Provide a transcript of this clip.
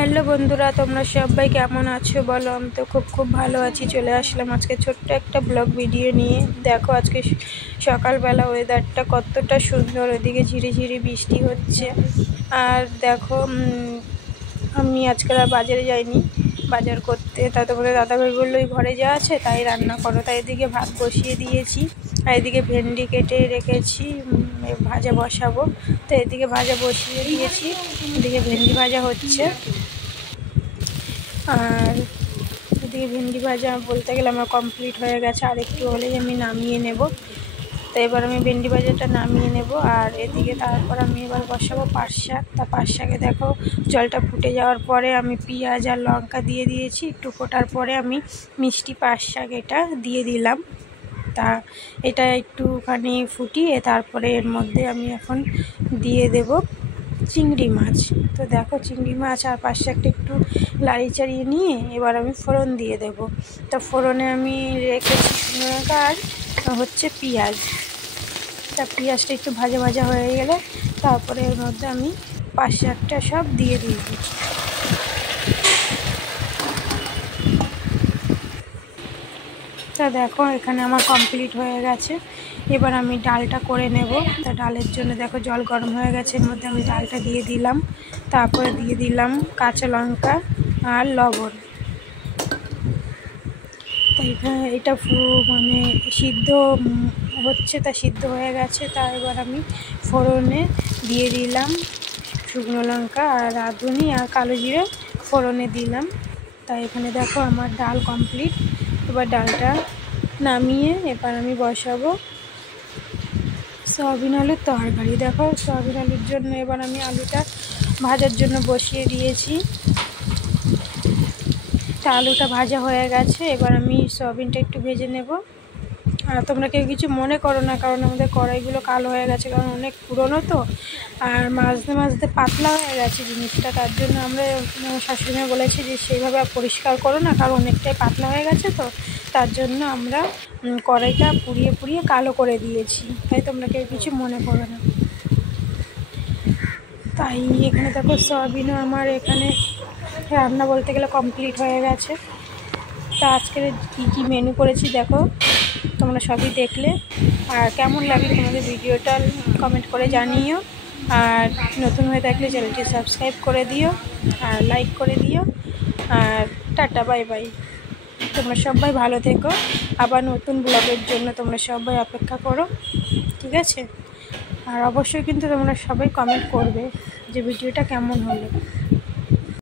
Hello বন্ধুরা, তোমরা সবাই কেমন আছো বলো? আমি তো খুব ভালো আছি। চলে আসলাম আজকে ছোট্ট একটা ব্লগ ভিডিও নিয়ে। দেখো আজকে সকালবেলা ওয়েদারটা কতটা সুন্দর, ওইদিকে ঝিরিঝিরি বৃষ্টি হচ্ছে। আর দেখো আমি আজকাল আর বাজারে যাইনি বাজার করতে। তা তোমাদের দাদাভাই বললো ওই ঘরে যা আছে তাই রান্না করো। তাই এদিকে ভাত বসিয়ে দিয়েছি, আর এদিকে ভেন্ডি কেটে রেখেছি, ভাজা বসাবো। তো এদিকে ভাজা বসিয়ে দিয়েছি, এদিকে ভেন্ডি ভাজা হচ্ছে। আর এদিকে ভেন্ডি ভাজা বলতে গেলে আমার কমপ্লিট হয়ে গেছে, আর একটু হলেই আমি নামিয়ে নেব। তো এবার আমি ভেন্ডি ভাজাটা নামিয়ে নেব। আর এদিকে তারপর আমি এবার বসাবো পাট শাক। তা পাট শাকে দেখো জলটা ফুটে যাওয়ার পরে আমি পেঁয়াজ আর লঙ্কা দিয়ে দিয়েছি। একটু ফোটার পরে আমি মিষ্টি পাট শাক এটা দিয়ে দিলাম। তা এটা একটুখানি ফুটিয়ে তারপরে এর মধ্যে আমি এখন দিয়ে দেব চিংড়ি মাছ। তো দেখো চিংড়ি মাছ আর পাট শাকটা একটু লাড়ি চাড়িয়ে নিয়ে এবার আমি ফোড়ন দিয়ে দেব। তো ফোড়নে আমি রেখেছি শুকনো লঙ্কা আর হচ্ছে পেঁয়াজ। তা পেঁয়াজটা একটু ভাজা ভাজা হয়ে গেলে তারপরে এর মধ্যে আমি পাট শাকটা সব দিয়ে দিই। তা দেখো এখানে আমার কমপ্লিট হয়ে গেছে। এবার আমি ডালটা করে নেব। তা ডালের জন্য দেখো জল গরম হয়ে গেছে, এর মধ্যে আমি ডালটা দিয়ে দিলাম। তারপরে দিয়ে দিলাম কাঁচা লঙ্কা আর লবণ। তো এখানে এটা মানে সিদ্ধ হচ্ছে, তা সিদ্ধ হয়ে গেছে। তা এবার আমি ফোড়নে দিয়ে দিলাম শুকনো লঙ্কা আর রাঁধুনি আর কালো জিরে ফোড়নে দিলাম। তাই এখানে দেখো আমার ডাল কমপ্লিট। এবার ডালটা নামিয়ে এবার আমি বসাবো সয়াবিন আলুর তরকারি। দেখো সয়াবিন আলুর জন্য এবার আমি আলুটা ভাজার জন্য বসিয়ে দিয়েছি। তা আলুটা ভাজা হয়ে গেছে, এবার আমি সয়াবিনটা একটু ভেজে নেব। আর তোমরা কেউ কিছু মনে করো না, কারণ আমাদের কড়াইগুলো কালো হয়ে গেছে, কারণ অনেক পুরনো তো। আর মাঝতে মাঝতে পাতলা হয়ে গেছে জিনিসটা, তার জন্য আমরা শাশুড়িমা বলেছি যে সেইভাবে পরিষ্কার করো না, কারণ অনেকটাই পাতলা হয়ে গেছে তো। তার জন্য আমরা কড়াইটা পুড়িয়ে কালো করে দিয়েছি। তাই তোমরা কেউ কিছু মনে করো না। তাই এখানে দেখো সয়াবিনও আমার এখানে রান্না বলতে গেলে কমপ্লিট হয়ে গেছে। তা আজকের কী মেনু করেছি দেখো, তোমরা সবই দেখলে। আর কেমন লাগলো তোমাদের ভিডিওটা কমেন্ট করে জানিও। আর নতুন হয়ে থাকলে চ্যানেলটি সাবস্ক্রাইব করে দিও আর লাইক করে দিও। আর টাটা, বাই বাই। তোমরা সবাই ভালো থেকো। আবার নতুন ব্লগের জন্য তোমরা সবাই অপেক্ষা করো, ঠিক আছে? আর অবশ্যই কিন্তু তোমরা সবাই কমেন্ট করবে যে ভিডিওটা কেমন হলো।